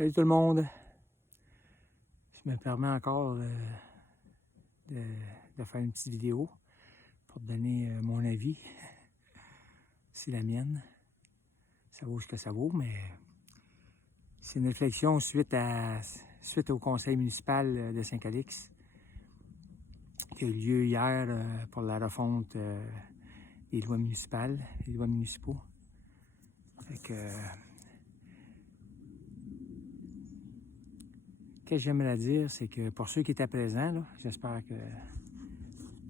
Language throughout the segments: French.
Salut tout le monde. Je me permets encore de faire une petite vidéo pour te donner mon avis. C'est la mienne. Ça vaut ce que ça vaut, mais c'est une réflexion suite au conseil municipal de Saint-Calix qui a eu lieu hier pour la refonte des lois municipales, des lois municipaux. Fait que, ce que j'aimerais dire, c'est que pour ceux qui étaient présents, là, j'espère que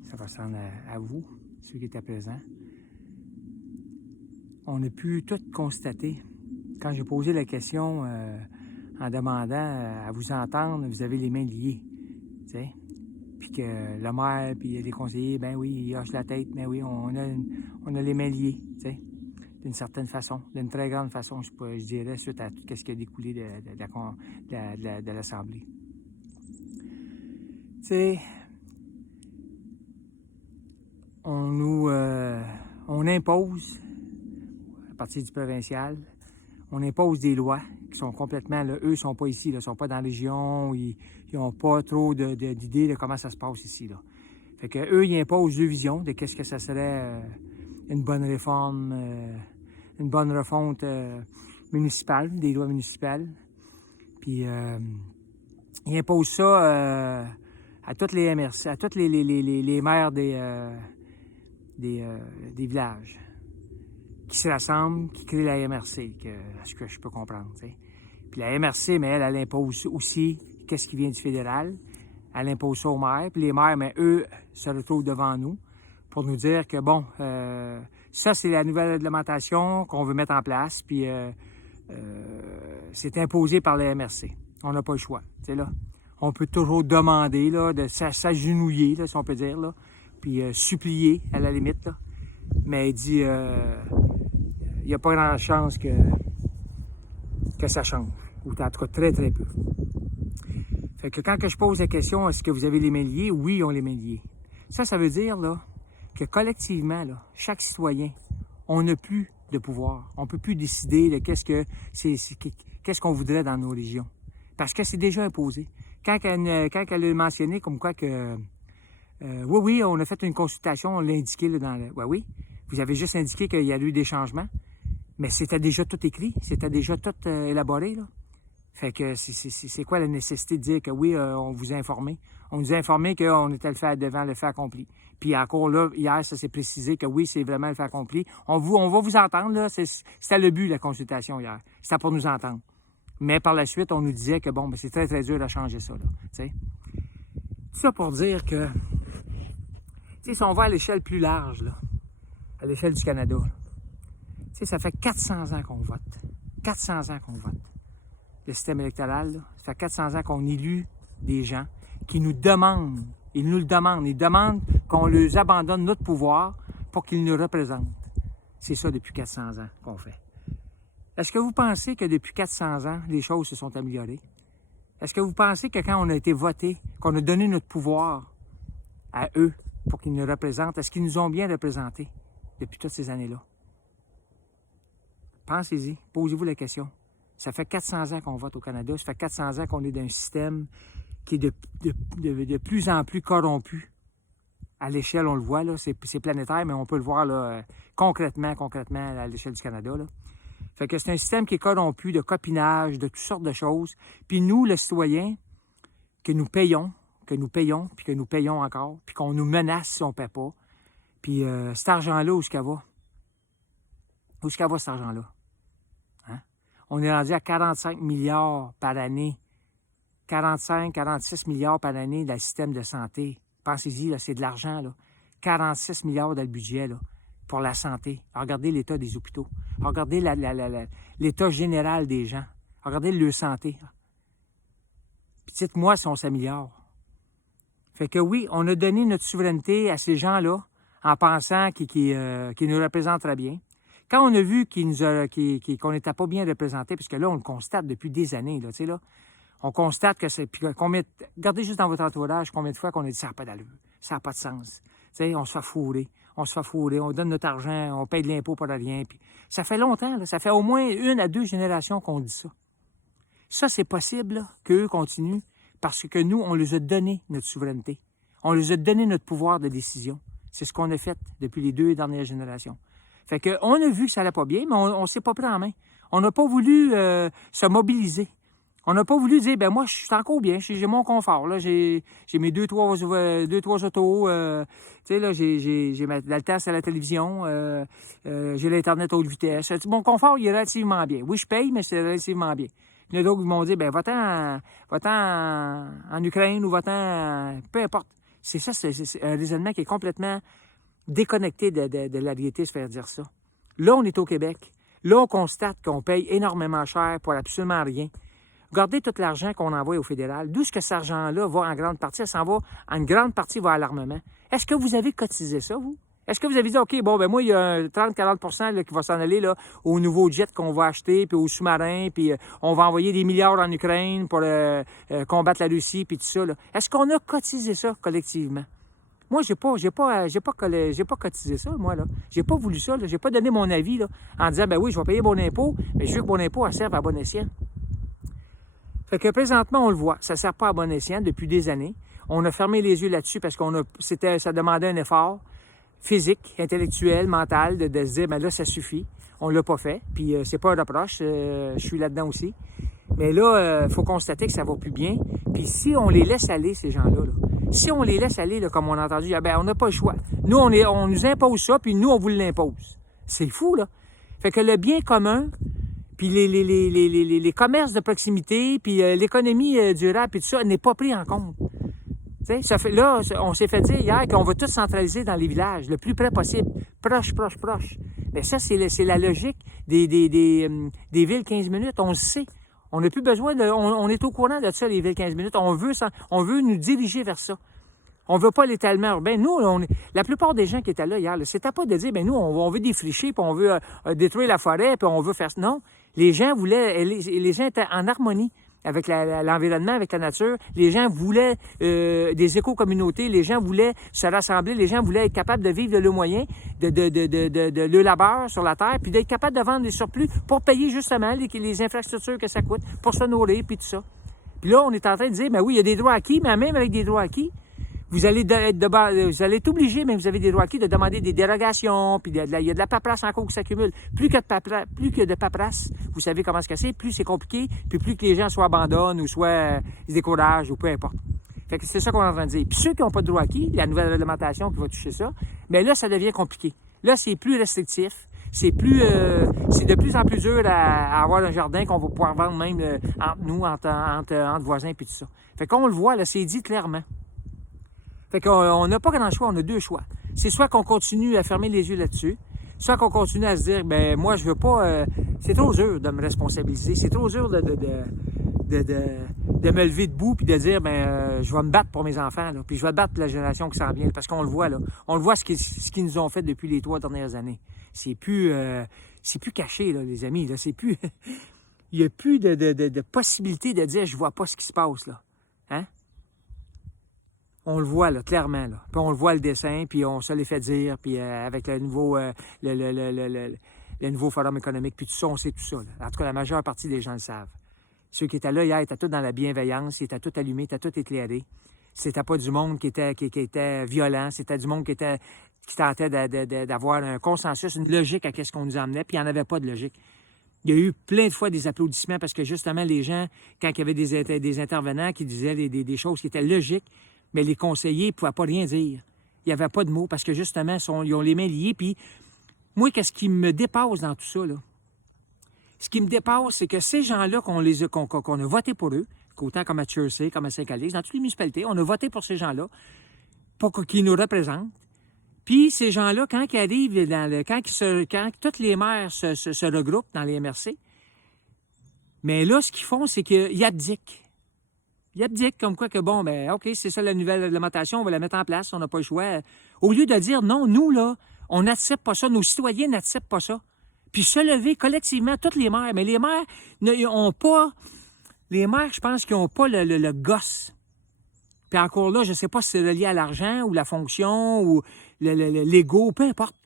ça ressemble à vous, ceux qui étaient présents, on a pu tout constater. Quand j'ai posé la question en demandant à vous entendre, vous avez les mains liées, tu sais. Puis que le maire, puis les conseillers, ben oui, ils hochent la tête, ben oui, on a les mains liées, tu sais, d'une certaine façon, d'une très grande façon, je dirais, suite à tout ce qui a découlé de l'Assemblée. Tu sais, on impose, à partir du provincial, on impose des lois qui sont complètement, là, eux ne sont pas ici, ils ne sont pas dans la région, ils n'ont pas trop d'idées de comment ça se passe ici, là. Fait que eux, ils imposent deux visions de qu'est-ce que ça serait une bonne réforme, une bonne refonte municipale, des lois municipales. Puis ils imposent ça à toutes les MRC, à tous les maires des villages qui se rassemblent, qui créent la MRC, ce que je peux comprendre, t'sais. Puis la MRC, mais elle impose aussi qu'est-ce qui vient du fédéral. Elle impose ça aux maires. Puis les maires, mais eux, se retrouvent devant nous pour nous dire que, bon, ça, c'est la nouvelle réglementation qu'on veut mettre en place. Puis c'est imposé par la MRC. On n'a pas le choix, tu sais, là. On peut toujours demander, là, de s'agenouiller, là, si on peut dire, là, puis supplier, à la limite, là. Mais il dit, il n'y a pas grand chance que ça change. Ou en tout cas, très, très peu. Fait que quand je pose la question, est-ce que vous avez les mains liées? Oui, ils ont les mains liées. Ça veut dire, là, que collectivement, là, chaque citoyen, on n'a plus de pouvoir. On ne peut plus décider de qu'est-ce qu'on voudrait dans nos régions. Parce que c'est déjà imposé. Quand elle a mentionné comme quoi que oui, on a fait une consultation, on l'a indiqué là, dans le. Oui, vous avez juste indiqué qu'il y a eu des changements, mais c'était déjà tout écrit, c'était déjà tout élaboré, là. Fait que c'est quoi la nécessité de dire que oui, on vous a informé? On nous a informé qu'on était devant le fait accompli. Puis encore là, hier, ça s'est précisé que oui, c'est vraiment le fait accompli. On va vous entendre, là. C'était le but, la consultation hier. C'était pour nous entendre. Mais par la suite, on nous disait que bon, ben, c'est très, très dur de changer ça, là. T'sais. Tout ça pour dire que, tu sais, si on va à l'échelle plus large, là, à l'échelle du Canada, tu sais, ça fait 400 ans qu'on vote. 400 ans qu'on vote. Le système électoral, là, ça fait 400 ans qu'on élit des gens qui nous demandent, ils demandent qu'on leur abandonne notre pouvoir pour qu'ils nous représentent. C'est ça depuis 400 ans qu'on fait. Est-ce que vous pensez que depuis 400 ans, les choses se sont améliorées? Est-ce que vous pensez que quand on a été voté, qu'on a donné notre pouvoir à eux pour qu'ils nous représentent, est-ce qu'ils nous ont bien représentés depuis toutes ces années-là? Pensez-y, posez-vous la question. Ça fait 400 ans qu'on vote au Canada, ça fait 400 ans qu'on est dans un système qui est de plus en plus corrompu. À l'échelle, on le voit, là, c'est planétaire, mais on peut le voir là, concrètement à l'échelle du Canada, là. Fait que c'est un système qui est corrompu de copinage, de toutes sortes de choses. Puis nous, le citoyen, que nous payons, puis que nous payons encore, puis qu'on nous menace si on ne paie pas. Puis cet argent-là, où est-ce qu'elle va? Où est-ce qu'elle va, cet argent-là? Hein? On est rendu à 45 milliards par année. 45, 46 milliards par année dans le système de santé. Pensez-y, là, c'est de l'argent, là. 46 milliards dans le budget, là, pour la santé. Regardez l'état des hôpitaux. Regardez l'état général des gens. Regardez leur santé. Puis dites-moi si on s'améliore. Fait que oui, on a donné notre souveraineté à ces gens-là en pensant qu'ils nous représentent très bien. Quand on a vu qu'on n'était pas bien représentés, puisque là, on le constate depuis des années, là, tu sais, là, on constate que c'est... Regardez juste dans votre entourage combien de fois qu'on a dit ça n'a pas d'allure, ça n'a pas de sens. Tu sais, on se fait fourrer, on donne notre argent, on paye de l'impôt pour rien. Puis ça fait longtemps, là, ça fait au moins 1 à 2 générations qu'on dit ça. Ça, c'est possible qu'eux continuent parce que nous, on les a donné notre souveraineté. On les a donné notre pouvoir de décision. C'est ce qu'on a fait depuis les 2 dernières générations. Fait qu'on a vu que ça allait pas bien, mais on s'est pas pris en main. On n'a pas voulu se mobiliser. On n'a pas voulu dire, ben moi, je suis encore bien, j'ai mon confort. Là, j'ai mes 2-3 autos. Tu sais, là, j'ai l'Altesse à la télévision. J'ai l'Internet haute vitesse. Mon confort, il est relativement bien. Oui, je paye, mais c'est relativement bien. Il y en a d'autres qui m'ont dit, ben va-t'en en Ukraine ou va-t'en... Peu importe. C'est ça, c'est un raisonnement qui est complètement déconnecté de la réalité, se faire dire ça. Là, on est au Québec. Là, on constate qu'on paye énormément cher pour absolument rien. Regardez tout l'argent qu'on envoie au fédéral. D'où est-ce que cet argent-là va en grande partie? En grande partie, va à l'armement. Est-ce que vous avez cotisé ça, vous? Est-ce que vous avez dit, OK, bon, ben moi, il y a 30-40 là, qui va s'en aller là, aux nouveaux jets qu'on va acheter, puis aux sous-marins, puis on va envoyer des milliards en Ukraine pour combattre la Russie, puis tout ça. Est-ce qu'on a cotisé ça collectivement? Moi, j'ai pas cotisé ça, moi, là. J'ai pas voulu ça, là. J'ai pas donné mon avis, là, en disant, ben oui, je vais payer mon impôt, mais je veux que mon impôt elle serve à bon escient. Fait que présentement, on le voit, ça sert pas à bon escient depuis des années. On a fermé les yeux là-dessus parce ça demandait un effort physique, intellectuel, mental, de se dire, ben là, ça suffit. On l'a pas fait, puis c'est pas un reproche, je suis là-dedans aussi. Mais là, faut constater que ça va plus bien. Puis si on les laisse aller, ces gens-là, si on les laisse aller, là, comme on a entendu, ben on n'a pas le choix. Nous, on nous impose ça, puis nous, on vous l'impose. C'est fou, là. Fait que le bien commun, puis les commerces de proximité, puis l'économie durable, puis tout ça, n'est pas pris en compte. Ça fait, là, on s'est fait dire hier qu'on va tout centraliser dans les villages, le plus près possible, proche. Mais ça, c'est la logique des villes 15 minutes, on le sait. On n'a plus besoin on est au courant de ça, les villes 15 minutes. On veut nous diriger vers ça. On veut pas l'étalement urbain. Nous, la plupart des gens qui étaient là hier, c'était pas de dire, ben nous, on veut défricher, puis on veut détruire la forêt, puis on veut faire... Non, les gens étaient en harmonie avec l'environnement, avec la nature. Les gens voulaient des éco-communautés, les gens voulaient se rassembler, les gens voulaient être capables de vivre de leurs moyens, de leur labeur sur la terre, puis d'être capables de vendre des surplus pour payer justement les infrastructures que ça coûte, pour se nourrir, puis tout ça. Puis là, on est en train de dire, ben oui, il y a des droits acquis, mais même avec des droits acquis, vous allez être obligé, mais vous avez des droits acquis, de demander des dérogations, puis il y a de la paperasse encore qui s'accumule. Plus que de paperasse, vous savez comment c'est, plus c'est compliqué, puis plus que les gens soit abandonnent ou soit se découragent ou peu importe. Fait que c'est ça qu'on est en train de dire. Puis ceux qui n'ont pas de droits acquis, la nouvelle réglementation qui va toucher ça, mais là, ça devient compliqué. Là, c'est plus restrictif. C'est de plus en plus dur à avoir un jardin qu'on va pouvoir vendre même entre nous, entre voisins, puis tout ça. Fait qu'on le voit, là, c'est dit clairement. Fait qu'on n'a pas grand choix, on a 2 choix. C'est soit qu'on continue à fermer les yeux là-dessus, soit qu'on continue à se dire, ben moi, je veux pas... c'est trop dur de me responsabiliser, c'est trop dur de me lever debout puis de dire, ben je vais me battre pour mes enfants, là, puis je vais me battre pour la génération qui s'en vient, parce qu'on le voit, là. On le voit ce qu'ils nous ont fait depuis les 3 dernières années. C'est plus caché, là, les amis, là. C'est plus... Il n'y a plus de possibilité de dire, je vois pas ce qui se passe, là. Hein? On le voit, là, clairement, là. Puis on le voit, le dessin, puis on se les fait dire, puis avec le nouveau forum économique, puis tout ça, on sait tout ça, là. En tout cas, la majeure partie des gens le savent. Ceux qui étaient là hier étaient tous dans la bienveillance, ils étaient tous allumés, ils étaient tous éclairés. C'était pas du monde qui était violent, c'était du monde qui tentait d'avoir un consensus, une logique à ce qu'on nous emmenait, puis il n'y en avait pas de logique. Il y a eu plein de fois des applaudissements parce que justement, les gens, quand il y avait des intervenants qui disaient des choses qui étaient logiques, mais les conseillers ne pouvaient pas rien dire. Il n'y avait pas de mots parce que justement, ils ont les mains liées. Puis moi, qu'est-ce qui me dépasse dans tout ça, là? Ce qui me dépasse, c'est que ces gens-là qu'on a voté pour eux, autant comme à Chersey, comme à Saint-Calix, dans toutes les municipalités, on a voté pour ces gens-là, pour qu'ils nous représentent. Puis ces gens-là, quand ils arrivent, quand toutes les maires se regroupent dans les MRC, mais là, ce qu'ils font, c'est qu'ils abdiquent. Ils abdiquent comme quoi que, bon, ben OK, c'est ça la nouvelle réglementation, on va la mettre en place, on n'a pas le choix. Au lieu de dire, non, nous, là, on n'accepte pas ça, nos citoyens n'acceptent pas ça. Puis se lever collectivement, toutes les maires. Mais les maires n'ont pas... Les maires, je pense qu'ils n'ont pas le gosse. Puis encore là, je ne sais pas si c'est lié à l'argent ou la fonction ou l'ego, peu importe.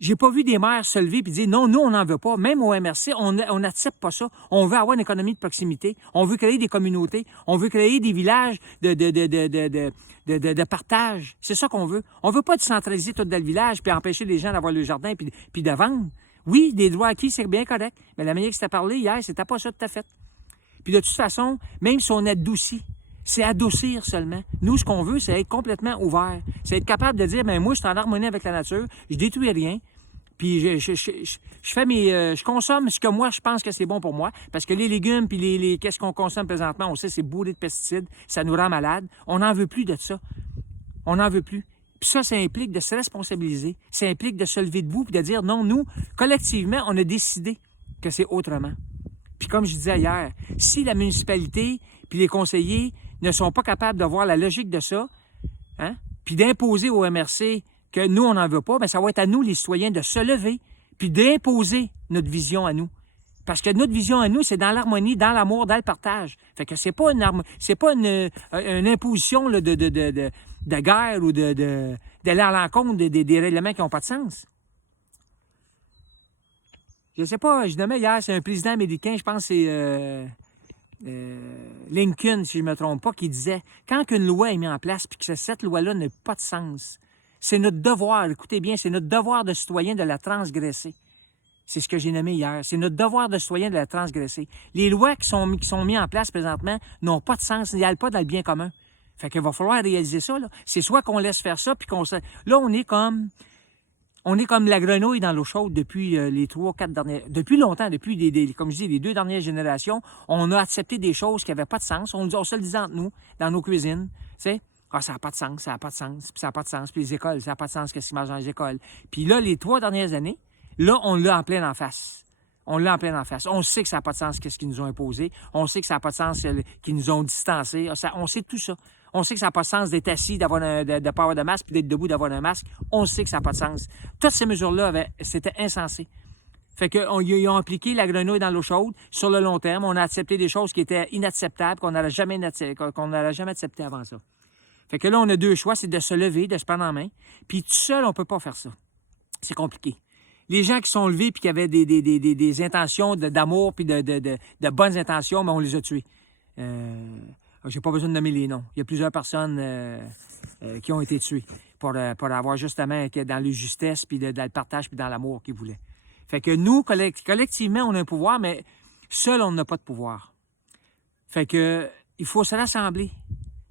J'ai pas vu des maires se lever et dire non, nous, on n'en veut pas. Même au MRC, on n'accepte pas ça. On veut avoir une économie de proximité. On veut créer des communautés. On veut créer des villages de partage. C'est ça qu'on veut. On veut pas décentraliser tout dans le village puis empêcher les gens d'avoir le jardin puis de vendre. Oui, des droits acquis, c'est bien correct. Mais la manière que c'était parlé hier, c'était pas ça tout à fait. Puis de toute façon, même si on adoucit, c'est adoucir seulement. Nous, ce qu'on veut, c'est être complètement ouvert. C'est être capable de dire, ben moi, je suis en harmonie avec la nature, je détruis rien, puis je consomme ce que moi, je pense que c'est bon pour moi, parce que les légumes, puis qu'est-ce qu'on consomme présentement, on sait, c'est bourré de pesticides, ça nous rend malades. On n'en veut plus de ça. On n'en veut plus. Puis ça implique de se responsabiliser. Ça implique de se lever debout, puis de dire, non, nous, collectivement, on a décidé que c'est autrement. Puis comme je disais hier, si la municipalité puis les conseillers ne sont pas capables de voir la logique de ça, hein, puis d'imposer au MRC que nous, on n'en veut pas, bien, ça va être à nous, les citoyens, de se lever puis d'imposer notre vision à nous. Parce que notre vision à nous, c'est dans l'harmonie, dans l'amour, dans le partage. Fait que c'est pas une imposition là, de guerre ou d'aller à l'encontre des règlements qui n'ont pas de sens. Je sais pas, je nommais hier, c'est un président américain, je pense que c'est Lincoln, si je ne me trompe pas, qui disait, quand une loi est mise en place puis que cette loi-là n'a pas de sens, c'est notre devoir, écoutez bien, c'est notre devoir de citoyen de la transgresser. C'est ce que j'ai nommé hier. C'est notre devoir de citoyen de la transgresser. Les lois qui sont mises en place présentement n'ont pas de sens, n'allent pas dans le bien commun. Fait qu'il va falloir réaliser ça, là. C'est soit qu'on laisse faire ça, puis là, on est comme la grenouille dans l'eau chaude depuis les 3-4 dernières... Depuis longtemps, depuis, comme je dis, les 2 dernières générations, on a accepté des choses qui n'avaient pas de sens. On se le disait entre nous, dans nos cuisines. Tu sais, ça n'a pas de sens, ça n'a pas de sens, puis ça n'a pas de sens. Puis les écoles, ça n'a pas de sens, qu'est-ce qu'ils mangent dans les écoles. Puis là, les 3 dernières années, là, on l'a en pleine en face. On sait que ça n'a pas de sens, qu'est-ce qu'ils nous ont imposé. On sait que ça n'a pas de sens, qu'ils nous ont distancés. On sait tout ça. On sait que ça n'a pas de sens d'être assis, de ne pas avoir de masque, puis d'être debout, d'avoir un masque. On sait que ça n'a pas de sens. Toutes ces mesures-là, c'était insensé. Fait qu'ils ont appliqué la grenouille dans l'eau chaude sur le long terme. On a accepté des choses qui étaient inacceptables, qu'on n'aurait jamais acceptées avant ça. Fait que là, on a 2 choix, c'est de se lever, de se prendre en main. Puis tout seul, on peut pas faire ça. C'est compliqué. Les gens qui sont levés puis qui avaient des intentions d'amour puis de bonnes intentions, mais on les a tués. J'ai pas besoin de nommer les noms. Il y a plusieurs personnes qui ont été tuées pour avoir justement dans le justesse puis dans le partage puis dans l'amour qu'ils voulaient. Fait que nous, collectivement, on a un pouvoir, mais seul, on n'a pas de pouvoir. Fait que il faut se rassembler.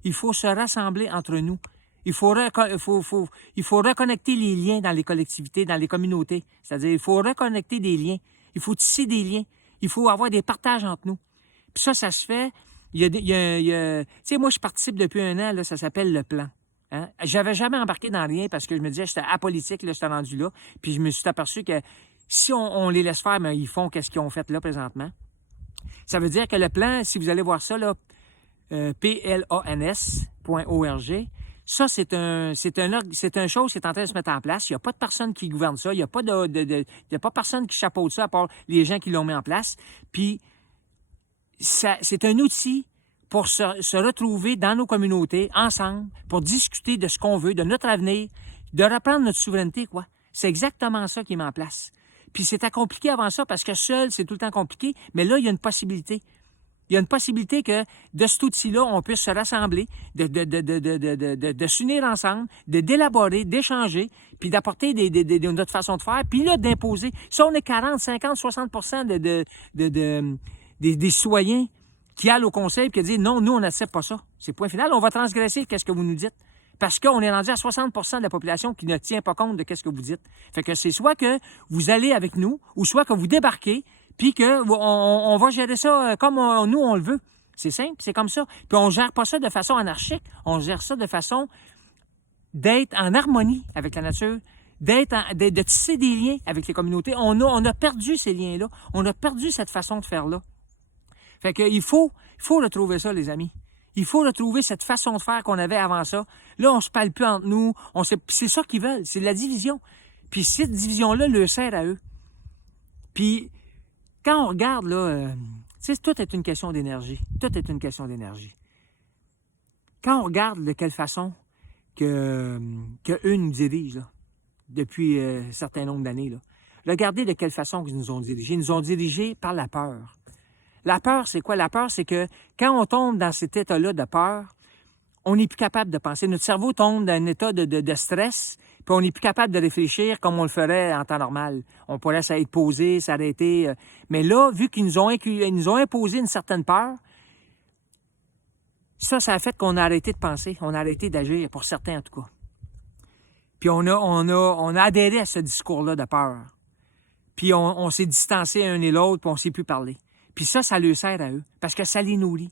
Il faut se rassembler entre nous. Il faut reconnecter les liens dans les collectivités, dans les communautés. C'est-à-dire, il faut reconnecter des liens. Il faut tisser des liens. Il faut avoir des partages entre nous. Puis ça se fait. Tu sais, moi, je participe depuis 1 an, là, ça s'appelle le plan. Hein? J'avais jamais embarqué dans rien parce que je me disais, j'étais apolitique, là, j'étais rendu là. Puis je me suis aperçu que si on les laisse faire, mais ils font qu'est-ce qu'ils ont fait là présentement. Ça veut dire que le plan, si vous allez voir ça, là, plans.org, ça, c'est une chose qui est en train de se mettre en place. Il n'y a pas de personne qui gouverne ça. Il n'y a pas personne qui chapeaute ça, à part les gens qui l'ont mis en place. Puis, c'est un outil pour se retrouver dans nos communautés, ensemble, pour discuter de ce qu'on veut, de notre avenir, de reprendre notre souveraineté, quoi. C'est exactement ça qui est mis en place. Puis, c'était compliqué avant ça, parce que seul, c'est tout le temps compliqué. Mais là, il y a une possibilité. Il y a une possibilité que de cet outil-là, on puisse se rassembler, de s'unir ensemble, d'élaborer, d'échanger, puis d'apporter notre façon de faire, puis là, d'imposer. Si on est 40, 50, 60 des citoyens qui allent au conseil et qui disent non, nous, on n'accepte pas ça. C'est point final. On va transgresser qu'est-ce que vous nous dites. Parce qu'on est rendu à 60 de la population qui ne tient pas compte de qu'est-ce que vous dites. Fait que c'est soit que vous allez avec nous, ou soit que vous débarquez, puis qu'on va gérer ça comme nous, on le veut. C'est simple, c'est comme ça. Puis on gère pas ça de façon anarchique, on gère ça de façon d'être en harmonie avec la nature, de tisser des liens avec les communautés. On a perdu ces liens-là. On a perdu cette façon de faire-là. Fait que il faut retrouver ça, les amis. Il faut retrouver cette façon de faire qu'on avait avant ça. Là, on se parle plus entre nous. C'est ça qu'ils veulent, c'est la division. Puis cette division-là leur sert à eux. Puis quand on regarde, là, tu sais, tout est une question d'énergie. Tout est une question d'énergie. Quand on regarde de quelle façon qu'eux nous dirigent, là, depuis un certain nombre d'années. Là. Regardez de quelle façon ils nous ont dirigés. Ils nous ont dirigés par la peur. La peur, c'est quoi? La peur, c'est que quand on tombe dans cet état-là de peur, on n'est plus capable de penser. Notre cerveau tombe dans un état de stress, puis on n'est plus capable de réfléchir comme on le ferait en temps normal. On pourrait s'être posé, s'arrêter. Mais là, vu qu'ils nous ont imposé une certaine peur, ça a fait qu'on a arrêté de penser, on a arrêté d'agir, pour certains en tout cas. Puis on a adhéré à ce discours-là de peur. Puis on s'est distancé un et l'autre, puis on ne s'est plus parlé. Puis ça leur sert à eux, parce que ça les nourrit.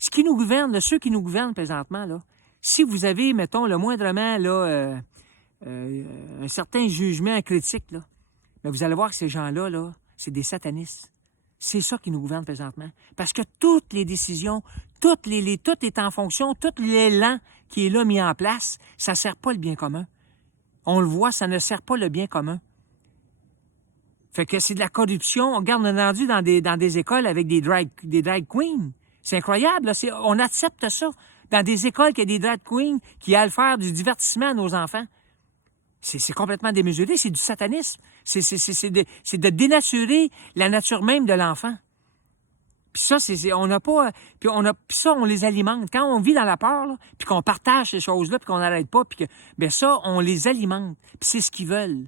Ce qui nous gouverne, là, ceux qui nous gouvernent présentement, là, si vous avez, mettons, le moindrement là, un certain jugement critique, là, mais vous allez voir que ces gens-là, là, c'est des satanistes. C'est ça qui nous gouverne présentement. Parce que toutes les décisions, tout est en fonction, tout l'élan qui est là mis en place, ça ne sert pas le bien commun. On le voit, ça ne sert pas le bien commun. Fait que c'est de la corruption. Regarde, on est rendu dans des écoles avec des drag queens. C'est incroyable, là. On accepte ça. Dans des écoles qu'il y a des drag queens qui aillent faire du divertissement à nos enfants. C'est complètement démesuré, c'est du satanisme. C'est de dénaturer la nature même de l'enfant. Puis ça, on n'a pas... Puis ça, on les alimente. Quand on vit dans la peur, là, puis qu'on partage ces choses-là, puis qu'on n'arrête pas, puis que... Bien ça, on les alimente. Puis c'est ce qu'ils veulent.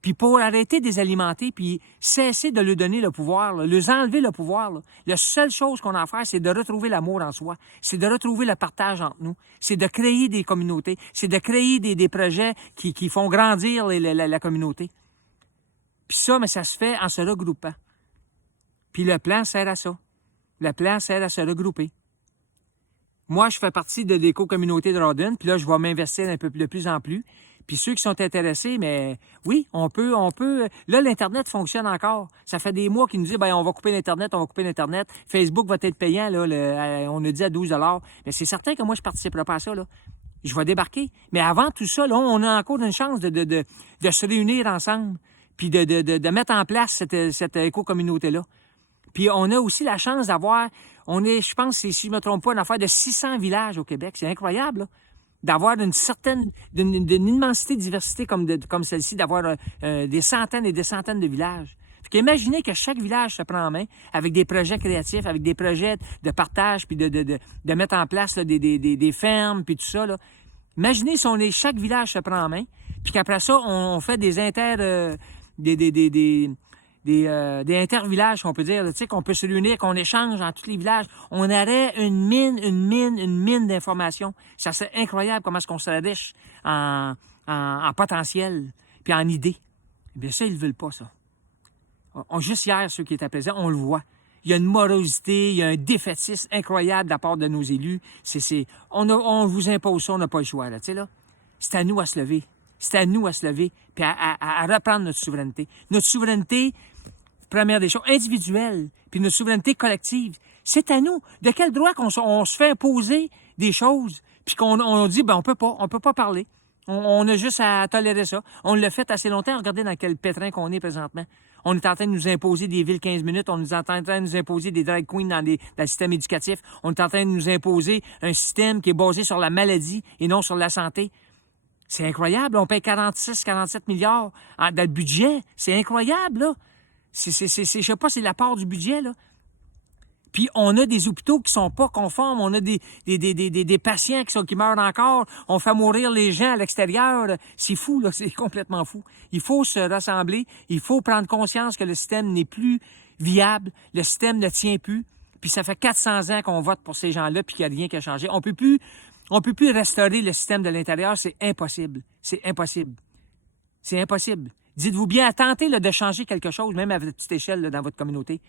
Puis pour arrêter de les alimenter, puis cesser de leur donner le pouvoir, là, leur enlever le pouvoir, là, la seule chose qu'on a à faire, c'est de retrouver l'amour en soi. C'est de retrouver le partage entre nous. C'est de créer des communautés. C'est de créer des projets qui font grandir la communauté. Puis ça, mais ça se fait en se regroupant. Puis le plan sert à ça. Le plan sert à se regrouper. Moi, je fais partie de l'éco-communauté de Rawdon, puis là, je vais m'investir un peu de plus en plus. Puis ceux qui sont intéressés, mais oui, on peut. Là, l'Internet fonctionne encore. Ça fait des mois qu'ils nous disent, bien, on va couper l'Internet. Facebook va être payant, là, on a dit à 12 $. Mais c'est certain que moi, je ne participerai pas à ça, là. Je vais débarquer. Mais avant tout ça, là, on a encore une chance de se réunir ensemble, puis de mettre en place cette éco-communauté-là. Puis on a aussi la chance d'avoir, je pense, si je ne me trompe pas, une affaire de 600 villages au Québec. C'est incroyable, là. D'avoir d'une immensité de diversité comme celle-ci, d'avoir des centaines et des centaines de villages. Fait qu'imaginez que chaque village se prend en main avec des projets créatifs, avec des projets de partage, puis de mettre en place là, des fermes, puis tout ça. Là. Imaginez si chaque village se prend en main, puis qu'après ça, on fait des intervillages, on peut dire, tu sais, qu'on peut se réunir, qu'on échange dans tous les villages. On aurait une mine d'informations. Ça serait incroyable comment est-ce qu'on serait riche en potentiel, puis en idées. Eh bien, ça, ils ne veulent pas, ça. Juste hier, ceux qui étaient présents, on le voit. Il y a une morosité, il y a un défaitisme incroyable de la part de nos élus. On vous impose ça, on n'a pas le choix, là, tu sais, là. C'est à nous à se lever. C'est à nous à se lever, puis à reprendre notre souveraineté. Notre souveraineté, première des choses, individuelle, puis notre souveraineté collective. C'est à nous. De quel droit qu'on se fait imposer des choses, puis qu'on dit, ben on peut pas parler. On a juste à tolérer ça. On l'a fait assez longtemps. Regardez dans quel pétrin qu'on est présentement. On est en train de nous imposer des villes 15 minutes. On est en train de nous imposer des drag queens dans le système éducatif. On est en train de nous imposer un système qui est basé sur la maladie et non sur la santé. C'est incroyable. On paye 46-47 milliards dans le budget. C'est incroyable, là. Je sais pas, c'est la part du budget, là. Puis on a des hôpitaux qui sont pas conformes. On a des patients qui meurent encore. On fait mourir les gens à l'extérieur. C'est fou, là. C'est complètement fou. Il faut se rassembler. Il faut prendre conscience que le système n'est plus viable. Le système ne tient plus. Puis ça fait 400 ans qu'on vote pour ces gens-là puis qu'il n'y a rien qui a changé. On peut plus restaurer le système de l'intérieur. C'est impossible. C'est impossible. C'est impossible. Dites-vous bien, tentez là, de changer quelque chose, même à votre petite échelle là, dans votre communauté.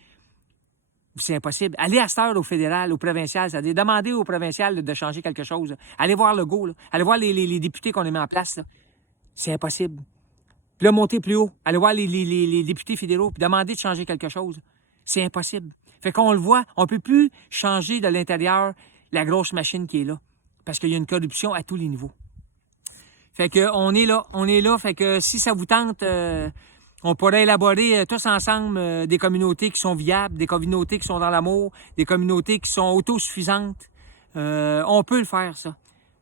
C'est impossible. Allez à cette heure au fédéral, au provincial, c'est-à-dire demandez au provincial là, de changer quelque chose. Là. Allez voir Legault, là. Allez voir les députés qu'on a mis en place. Là. C'est impossible. Puis là, montez plus haut. Allez voir les députés fédéraux, puis demandez de changer quelque chose. C'est impossible. Fait qu'on le voit, on peut plus changer de l'intérieur la grosse machine qui est là. Parce qu'il y a une corruption à tous les niveaux. Fait que on est là. Fait que si ça vous tente, on pourrait élaborer tous ensemble des communautés qui sont viables, des communautés qui sont dans l'amour, des communautés qui sont autosuffisantes. On peut le faire, ça.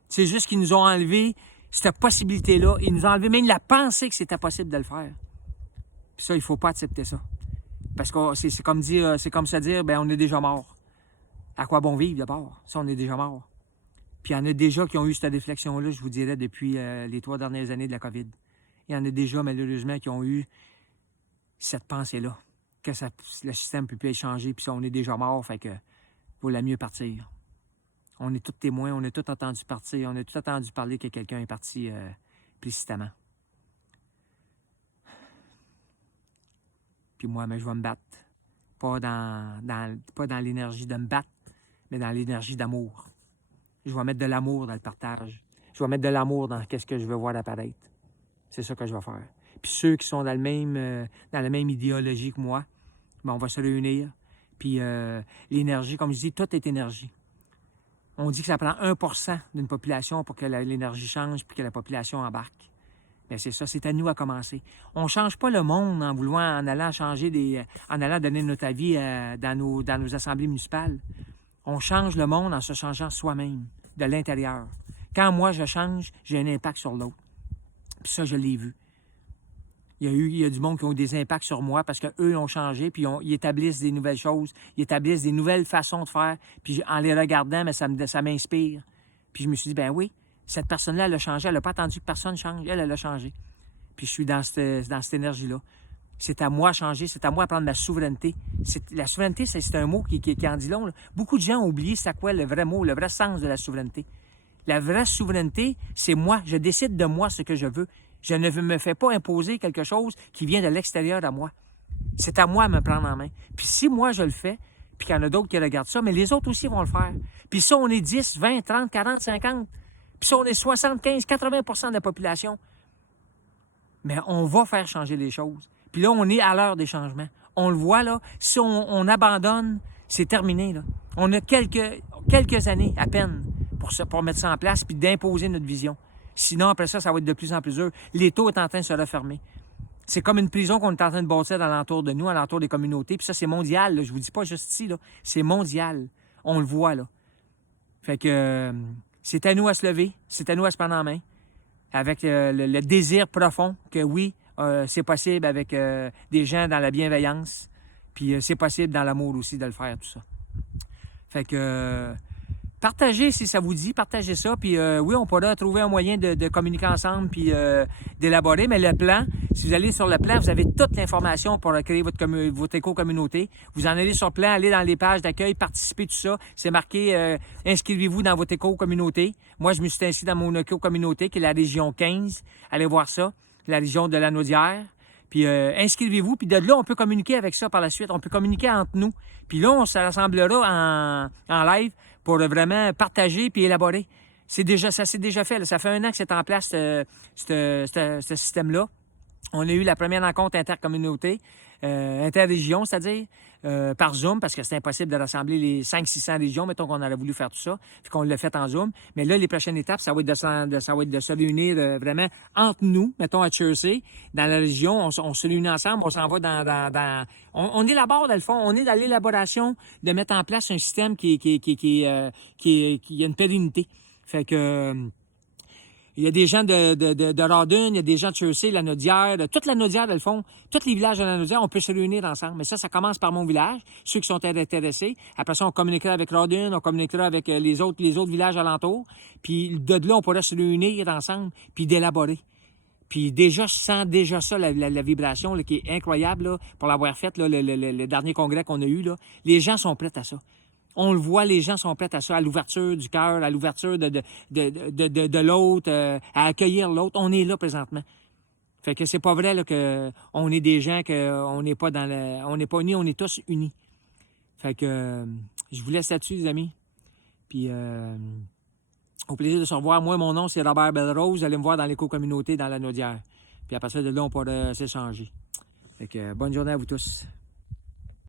C'est juste qu'ils nous ont enlevé cette possibilité-là. Il nous a enlevé même la pensée que c'était possible de le faire. Puis ça, il ne faut pas accepter ça. Parce que c'est comme se dire, ben on est déjà mort. À quoi bon vivre d'abord? Ça, on est déjà mort. Puis il y en a déjà qui ont eu cette réflexion-là, je vous dirais, depuis les 3 dernières années de la COVID. Il y en a déjà, malheureusement, qui ont eu cette pensée-là, que le système ne peut plus être changé, puis ça, on est déjà mort, fait que vaut la mieux partir. On est tous témoins, on a tous entendu partir, on a tous entendu parler que quelqu'un est parti précisément. Puis moi, mais je vais me battre. Pas dans l'énergie de me battre, mais dans l'énergie d'amour. Je vais mettre de l'amour dans le partage. Je vais mettre de l'amour dans ce que je veux voir apparaître. C'est ça que je vais faire. Puis ceux qui sont dans la même idéologie que moi, ben on va se réunir. Puis l'énergie, comme je dis, tout est énergie. On dit que ça prend 1% d'une population pour que l'énergie change puis que la population embarque. Bien, c'est ça, c'est à nous à commencer. On ne change pas le monde en allant changer en allant donner notre avis dans nos assemblées municipales. On change le monde en se changeant soi-même, de l'intérieur. Quand moi je change, j'ai un impact sur l'autre. Puis ça, je l'ai vu. Il y a du monde qui ont eu des impacts sur moi parce qu'eux ont changé, puis ils établissent des nouvelles choses, ils établissent des nouvelles façons de faire. Puis en les regardant, mais ça m'inspire. Puis je me suis dit, ben oui, cette personne-là, elle a changé. Elle n'a pas attendu que personne change. Elle a changé. Puis je suis dans cette énergie-là. C'est à moi de changer, c'est à moi de prendre ma souveraineté. La souveraineté, c'est un mot qui en dit long. Là. Beaucoup de gens ont oublié c'est quoi le vrai mot, le vrai sens de la souveraineté. La vraie souveraineté, c'est moi. Je décide de moi ce que je veux. Je ne me fais pas imposer quelque chose qui vient de l'extérieur à moi. C'est à moi de me prendre en main. Puis si moi, je le fais, puis qu'il y en a d'autres qui regardent ça, mais les autres aussi vont le faire. Puis ça, on est 10, 20, 30, 40, 50. Puis ça, on est 75, 80% de la population. Mais on va faire changer les choses. Puis là, on est à l'heure des changements. On le voit, là. Si on abandonne, c'est terminé, là. On a quelques années à peine pour mettre ça en place puis d'imposer notre vision. Sinon, après ça, ça va être de plus en plus dur. L'étau est en train de se refermer. C'est comme une prison qu'on est en train de bâtir alentour de nous, alentour des communautés. Puis ça, c'est mondial, là. Je vous dis pas juste ici, là. C'est mondial. On le voit, là. Fait que c'est à nous à se lever. C'est à nous à se prendre en main. Avec le désir profond que oui, c'est possible avec des gens dans la bienveillance. Puis c'est possible dans l'amour aussi de le faire, tout ça. Fait que partagez si ça vous dit, partagez ça. Puis oui, on pourra trouver un moyen de communiquer ensemble puis d'élaborer. Mais le plan, si vous allez sur le plan, vous avez toute l'information pour créer votre éco-communauté. Vous en allez sur le plan, allez dans les pages d'accueil, participez, tout ça. C'est marqué inscrivez-vous dans votre éco-communauté. Moi, je me suis inscrit dans mon éco-communauté, qui est la région 15. Allez voir ça, la région de la Naudière. Puis inscrivez-vous, puis de là, on peut communiquer avec ça par la suite. On peut communiquer entre nous. Puis là, on se rassemblera en live pour vraiment partager puis élaborer. Ça s'est déjà fait. Là. Ça fait 1 an que c'est en place, ce système-là. On a eu la première rencontre intercommunauté, interrégion, c'est-à-dire, par Zoom, parce que c'est impossible de rassembler les 500-600 régions, mettons qu'on aurait voulu faire tout ça, puis qu'on l'a fait en Zoom. Mais là, les prochaines étapes, ça va être de se réunir vraiment entre nous, mettons à Chersey, dans la région, on se réunit ensemble, on s'en va on élabore, dans le fond, on est dans l'élaboration de mettre en place un système qui a une pérennité. Fait que... il y a des gens de Rawdon, il y a des gens de Chersey, la Naudière, de toute la Naudière, dans le fond, tous les villages de la Naudière, on peut se réunir ensemble. Mais ça commence par mon village, ceux qui sont intéressés. Après ça, on communiquera avec Rawdon, on communiquera avec les autres villages alentours. Puis de là, on pourra se réunir ensemble, puis d'élaborer. Puis déjà, je sens déjà ça, la vibration là, qui est incroyable là, pour l'avoir faite, là, le dernier congrès qu'on a eu. Là. Les gens sont prêts à ça. On le voit, les gens sont prêts à ça, à l'ouverture du cœur, à l'ouverture de l'autre, à accueillir l'autre. On est là présentement. Fait que c'est pas vrai là, que on est des gens qu'on n'est pas on n'est pas unis, on est tous unis. Fait que je vous laisse là-dessus, les amis. Puis au plaisir de se revoir. Moi, mon nom, c'est Robert Belrose. Vous allez me voir dans l'éco-communauté dans la Naudière. Puis après ça, de là, on pourra s'échanger. Fait que bonne journée à vous tous.